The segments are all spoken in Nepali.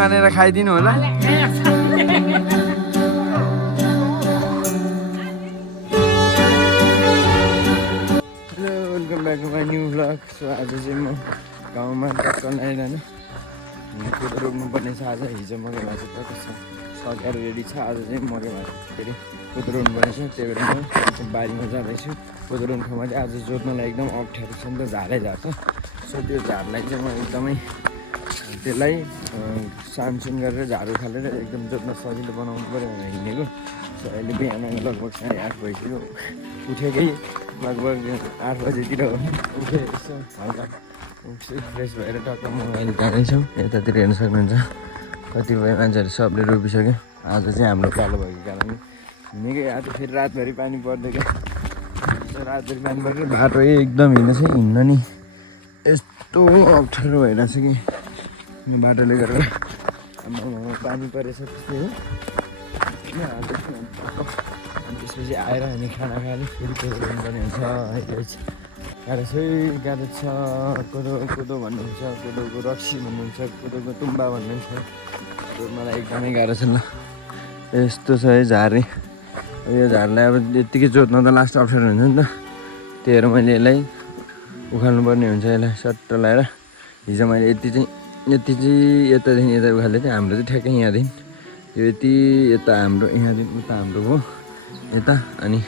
मानेर खाइदिनु होला hello welcome back to my new vlog so आज चाहिँ म गाउँमा टक्कर आइरहनु कुदो रोप्नुपर्ने छ आज हिजो मकै भाँचो टक्क सकेर रेडी छ आज चाहिँ मकै भाँचो फेरि कुदो रोप्नुपर्ने छ त्यही भएर म बारीमा जाँदैछु कुदो रोप्ने ठाउँमा चाहिँ आज जोत्नलाई एकदम अप्ठ्यारो छ नि त झारै झार्छ सो त्यो झारलाई चाहिँ म एकदमै त्यसलाई सानसुन गरेर झाडु खालेर एकदम जोत्न सजिलो बनाउनु पऱ्यो भनेर हिँडेको सो अहिले बिहान लगभग 8:30 भइसक्यो उठेकै लगभग 8 बजेतिर उठेँ यसो हल्का फ्रेस भएर टक्क म अहिले जाँदैछौँ यतातिर हेर्न सक्नुहुन्छ कतिपय मान्छेहरू सबले रोपिसक्यो आज चाहिँ हाम्रो कालो भएको कारणले निकै आज फेरि रातभरि पानी पर्दै क्या रातभरि पानी परेर बाटो एकदम हिँड्न नि यस्तो अप्ठ्यारो भइरहेछ कि बाटोले गरेर पानी परेछ त्यस्तै हो त्यसपछि आएर हामी खाना खाएर फेरि कोदो रोप्नुपर्ने हुन्छ अहिले चाहिँ गाह्रो छ कोदो भन्नुहुन्छ कोदोको रक्सी भन्नुहुन्छ कोदोको तुम्बा भन्नुहुन्छ त्यो मलाई एकदमै गाह्रो छ ल यस्तो छ है झारे यो झारलाई अब यत्तिकै जोत्न त लास्ट अप्ठ्यारो हुन्छ नि त त्यही भएर मैले यसलाई उखाल्नुपर्ने हुन्छ यसलाई सट्ट लगाएर हिजो मैले यति चाहिँ यतादेखि यता उखाल्दै थिएँ हाम्रो चाहिँ ठ्याक्कै यहाँदेखि यो यति यता हाम्रो यहाँदेखि उता हाम्रो भयो यता अनि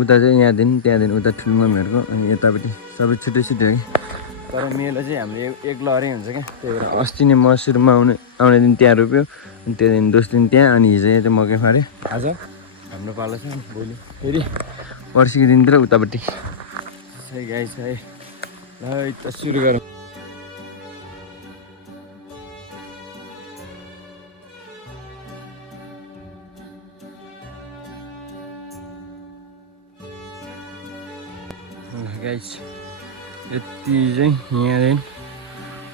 उता चाहिँ यहाँदेखि त्यहाँदेखि उता ठुलो मम्मीहरूको अनि यतापट्टि सबै छुट्टै छुट्टै हो कि तर मेलो चाहिँ हाम्रो एक लहरै हुन्छ क्या त्यही भएर अस्ति नै म सुरुमा आउने दिन त्यहाँ रोप्यो अनि त्यो दिन दोस्रो दिन त्यहाँ अनि हिजो यहाँ चाहिँ मकै फाल्यो आज हाम्रो पालो छ भोलि फेरि पर्सिको दिनतिर उतापट्टि सही गाई छ है ल त सुरु गरौँ गाइस यति चाहिँ यहाँदेखि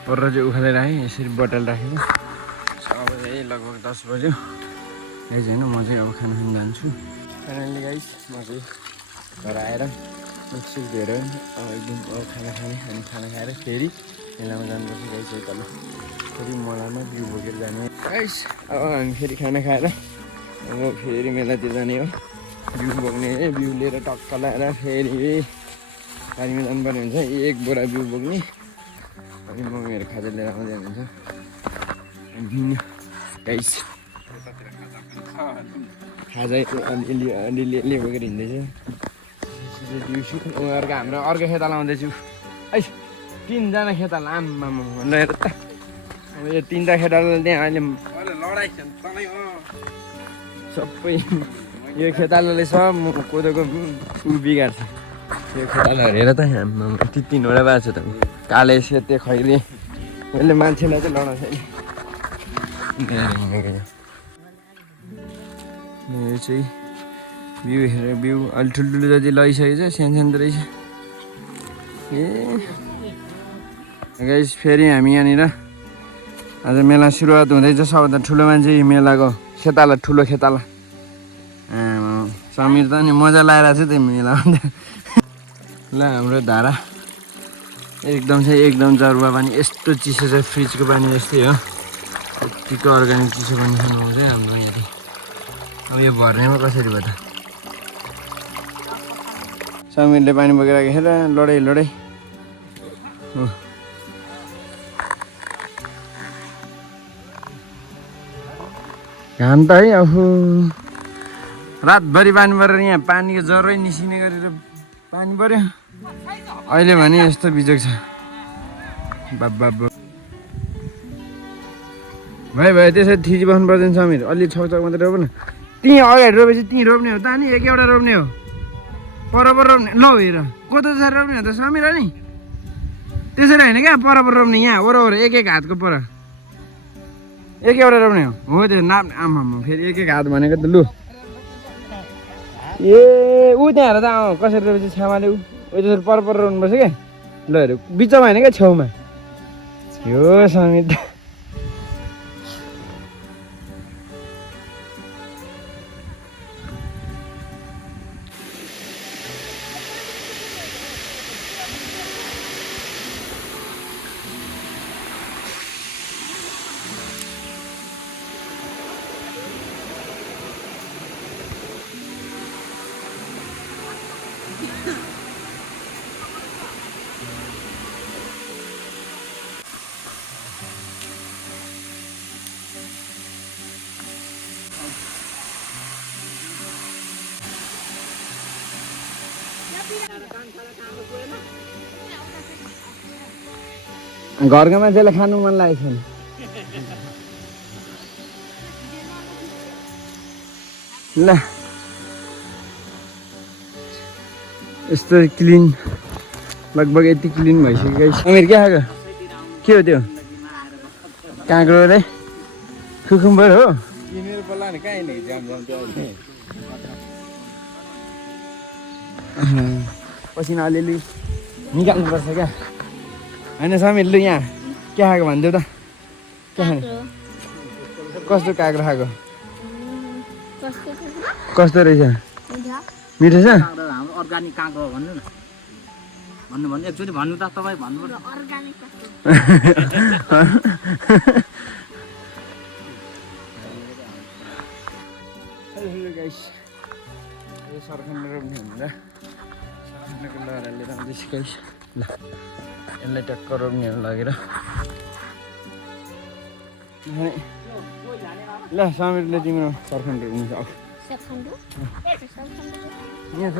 पर चाहिँ उखालेर राखेँ यसरी बटल राखेको अब चाहिँ लगभग 10 बज्यो गाइस होइन म चाहिँ अब खाना खान जान्छु फाइनल्ली गाइस म चाहिँ घर आएर मुखसुख धोएर एकदम अब खाना खाने अनि खाना खाएर फेरि मेलामा जानुपर्छ गाइस है तल फेरि मलामा बिउ बोकेर जाने गाइस अब हामी फेरि खाना खाएर अब फेरि मेलातिर जाने हो बिउ बोक्ने बिउ लिएर टक्क लगाएर फेरि पानीमा जानुपर्ने हुन्छ एक बोरा बिउ बोक्ने अनि मम्मीहरू खाजा लिएर आउँदै हुनुहुन्छ गाइस खाजा अलिअलि बोकेर हिँड्दैछ उनीहरूको हाम्रो अर्को खेताला आउँदैछु है 3 जना खेताला आम्मामा भनेर त अब यो 3टा खेताला त्यहाँ अहिले लडाइँ सबै यो खेतालाले सब कोदोको बिगार्छ यो खेताला हेरेर त आम्मामा 3वटा भएको छ त काले सेते खैरे यसले मान्छेलाई चाहिँ लडाउँछ यो चाहिँ बिउ हेरेर बिउ अलि ठुल्ठुलो जति लगाइसकेको छ सानो त रहेछ ए गाइस फेरि हामी यहाँनिर आज मेला सुरुवात हुँदैछ सबभन्दा ठुलो मान्छे मेलाको खेताला ठुलो खेताला समीर त नि मजा लगाइरहेको छ त्यो मेलामा ल हाम्रो धारा एकदम जरुवा पानी यस्तो चिसो छ फ्रिजको पानी जस्तै हो यतिको अर्ग्यानिक चिसो पानी खानुहुन्छ हाम्रो यहाँ अब यो भर्नेमा कसरी भयो त समीरले पानी बोकेर खेर लडाइ घाम त है आफू रातभरि पानी परेर यहाँ पानीको जरै निस्किने गरेर पानी पऱ्यो अहिले भने यस्तो बिजोग छ बाबा भयो त्यसरी थिची बस्नु पर्दैन समीर अलि छकछक मात्रै रोप न त्यहीँ अगाडि रोपेपछि त्यहीँ रोप्ने हो त अनि एकवटा रोप्ने हो पर रोप्ने ल हेर कोदो त्यसरी रोप्ने हो त समीर हो नि त्यसरी होइन क्या पर रोप्ने यहाँ वरपर एक हातको पर एकवटा रोप्ने हो त्यो नाप आमा फेरि एक हात भनेको त लु ए ऊ त्यहाँ हेर त कसरी रोपेपछि छामाले ऊ त्यसरी पर रोप्नुपर्छ क्या ल हेर बिचमा होइन क्या छेउमा यो समीर घरका मान्छेलाई खानु मन लागेको छैन ल यस्तो क्लिन लगभग यति क्लिन भइसक्यो समीर के खाएको के हो त्यो काँक्रो रे कुकुम्बर हो मेरो बल्ला नि कहाँ नि जाम त्यो पसिना अलिअलि निकाल्नुपर्छ क्या होइन समीर लु यहाँ के खाएको भनिदेऊ त के खाने कस्तो काँक्रो खाएको कस्तो रहेछ मिठो छ हाम्रो अर्गानिक काँक्रो भन्नु न भन्नु एकचोटि भन्नु त तपाईँ भन्नु अर्गानिक सरखान रोप्ने भनेर सरखानको लहराले राम्रै सिकाइस ल यसलाई टक्क रोप्ने लगेर ल समीरले तिम्रो सरखान रोप्नु छ यहाँ छ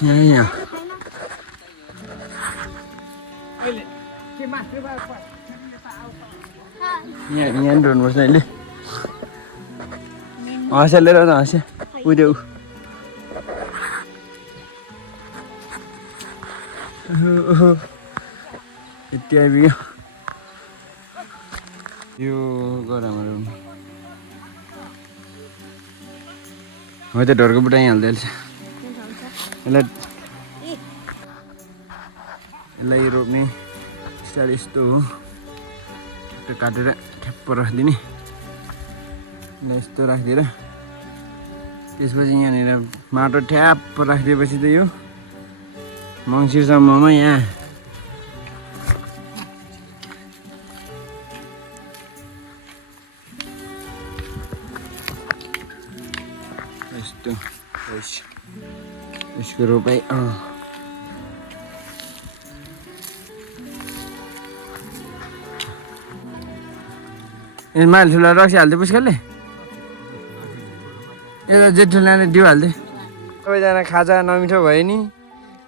यहाँ यहाँ रोप्नुपर्छ अहिले हँसिया लिएर त हँसिया उद्यो यति आइपुग्यो यो गरामा रोप्नु हो त्यो ढोरको बुटा यहाँ हाल्दै यसलाई रोप्ने स्टाइल यस्तो हो त्यो काटेर ठ्याप्प राखिदिने यस्तो राखिदिएर त्यसपछि यहाँनिर माटो ठ्याप्प राखिदिएपछि त यो मङ्सिरसम्ममा यहाँ यस्तो यसको रोपाइ माल ठुला रक्सी हाल्दै पुस्काले यता जेठुलाले डिउ हाल्दै सबैजना खाजा नमिठो भयो नि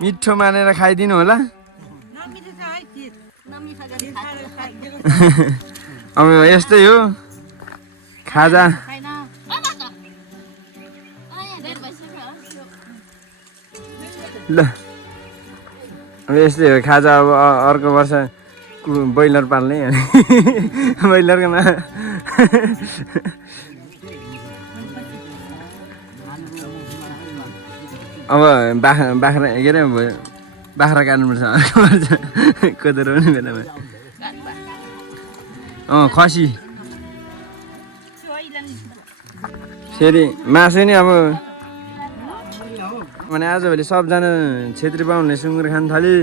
मिठो मानेर खाइदिनु होला अब यस्तै हो खाजा ल अब यस्तै हो खाजा अब अर्को वर्ष ब्रोइलर पाल्ने ब्रोइलरको ना अब बाख्रा के अरे बाख्रा काट्नुपर्छ अर्को वर्ष कोदो रोप्ने बेलामा खसी फेरि मासु नि अब भने आजभोलि सबजना छेत्री बाहुनले सुँगुर खान थाल्यो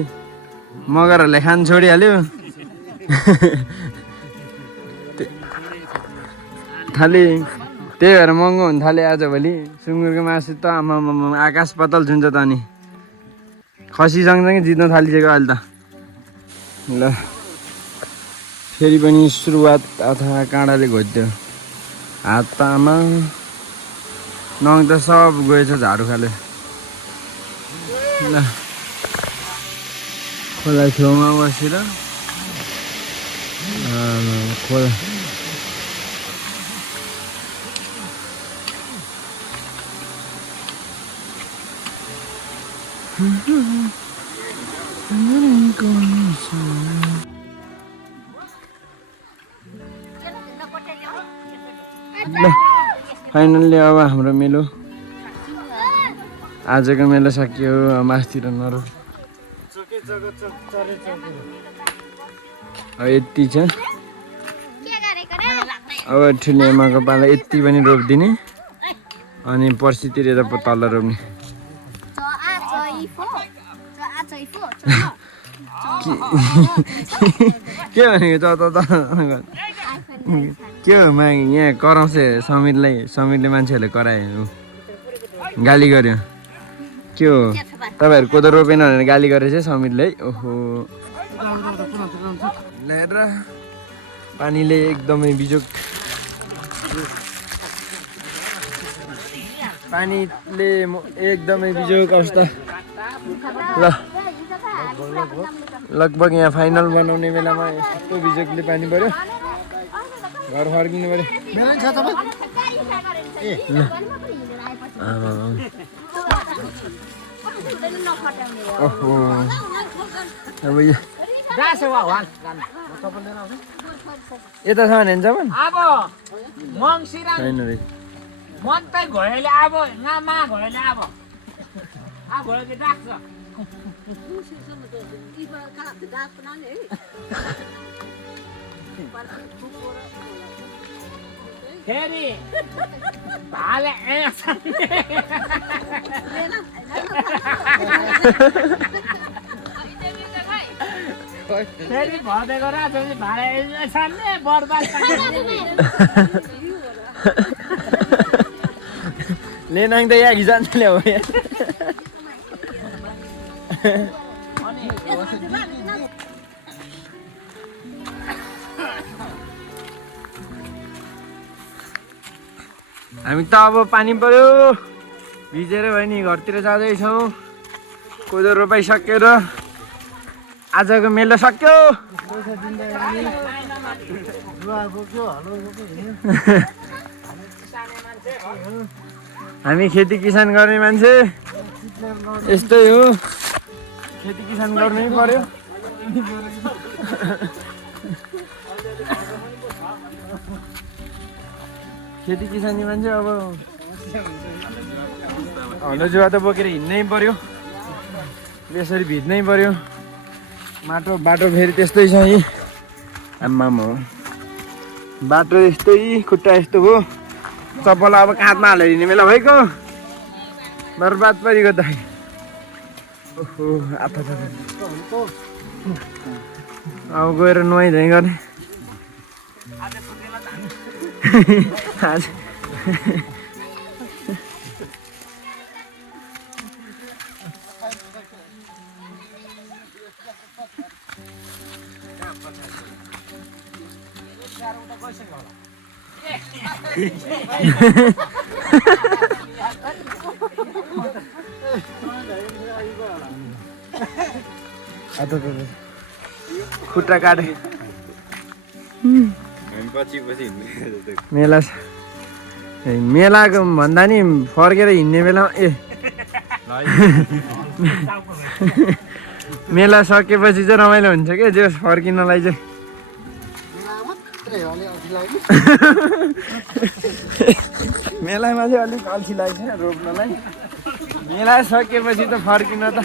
मगरहरूले खान छोडिहाल्यो थाले त्यही भएर महँगो हुन थाल्यो आजभोलि सुँगुरको मासु त आमामा आकाश पाताल छुन्छ त अनि खसी सँगसँगै जित्न थालिसक्यो अहिले त ल फेरि पनि सुरुवात अथवा काँडाले घोच्यो हातमा नङ त सब गएछ झाडु खाले ल खोला छेउमा बसेर खोला ल फाइनल्ली अब हाम्रो मेलो आजको मेला सकियो मासतिर नरो यति छ अब ठुलो आमाको पाला यति पनि रोपिदिने अनि पर्सितिर त तल रोप्ने के भनेको के हो मा यहाँ कराउँछ समीरले मान्छेहरूले करायो गाली गर्यो के हो तपाईँहरू कोदो रोपेन भनेर गाली गरेछ समीरले ओहो ल्याएर पानीले एकदमै बिजोक पानीले एकदमै बिजोग अवस्था ल लगभग यहाँ फाइनल बनाउने बेलामा यस्तो बिजोगले पानी पर्यो घर फर्किनु पर्यो ओहो अब यता छ भने जब अब मङ्सिर मन त घोडेले अब मा घोडेले अब घोडेले राख्छ फेरि भाले फेरि भदेको र भाले छान्ने बर्बाद लेनाङ त यहाँ जान्थ्यो ल्याऊ हामी त अब पानी पर्यो भिजेर भयो नि घरतिर जाँदैछौँ कोदो रोपाइसकेर आजको मेलो सक्यो हामी खेती किसान गर्ने मान्छे यस्तै हो खेती किसान गर्नै पर्यो खेती किसानी मान्छे अब हलो जुवा त बोकेर हिँड्नै पर्यो यसरी भिज्नै पर्यो बाटो फेरि त्यस्तै छ यी आम्मामा बाटो यस्तै खुट्टा यस्तो हो चप्पल अब काँधमा हालेर हिँड्ने बेला भइगयो बर्बाद परिगयो त ओहो आफा अब गएर नुहाइधुवाइ गर्ने आज खुट्टा काटे मेलाको भन्दा नि फर्केर हिँड्ने बेलामा मेला सकेपछि चाहिँ रमाइलो हुन्छ क्या जे फर्किनलाई चाहिँ मेलामा चाहिँ अलिक अल्छी लाग्छ रोप्नलाई मेला सकेपछि त फर्किन त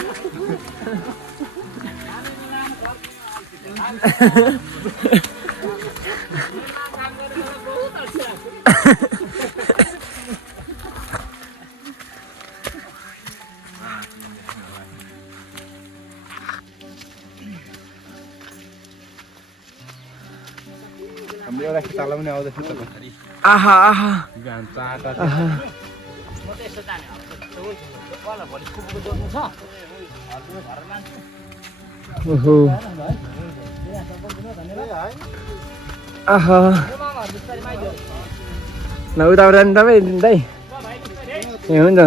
एउटा खेताला पनि आउँदैछ त आहा आहा ओहो आहा ल उताबाट जानु तपाईँ दाइ ए हुन्छ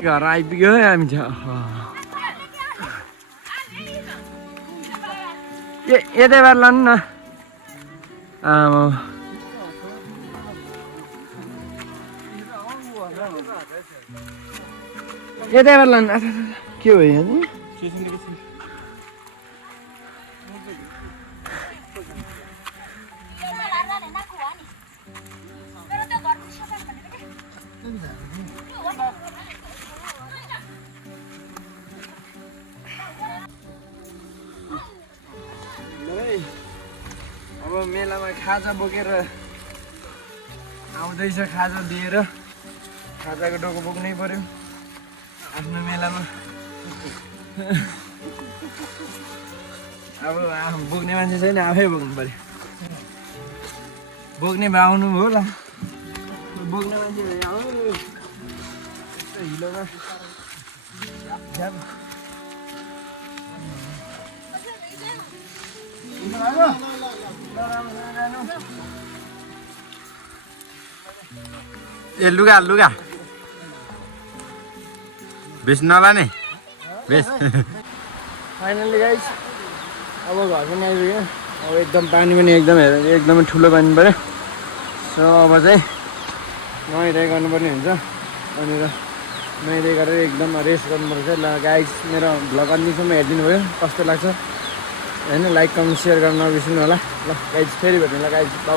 घर आइपुग्यो है हामी चाहिँ यतैबाट लानु न आमा यतैबाट लानु के भयो यहाँ अब मेलामा खाजा बोकेर आउँदैछ खाजा दिएर खाजाको डोको बोक्नै पर्यो आफ्नो मेलामा अब बोक्ने मान्छे छैन आफै बोक्नु पर्यो बोक्ने भए आउनु भयो ल बोक्ने मान्छे आउनु यस्तो हिलोमा ए लुगा लुगा बेस नलाने बेस फाइनली गाइस अब घर पनि आइपुग्यो अब एकदम पानी पनि एकदमै ठुलो पानी पऱ्यो सो अब चाहिँ नुहाइधुवाइ गर्नुपर्ने हुन्छ अनि नुहाइधुवाइ गरेर एकदम रेस्ट गर्नुपर्छ ल गाइस मेरो भ्लग अन्तिमसम्म हेरिदिनु भयो कस्तो लाग्छ होइन लाइक कमेन्ट सेयर गर्न नबिर्सिनु होला ल गाइस फेरि भेट्नु ल गाइस बाइ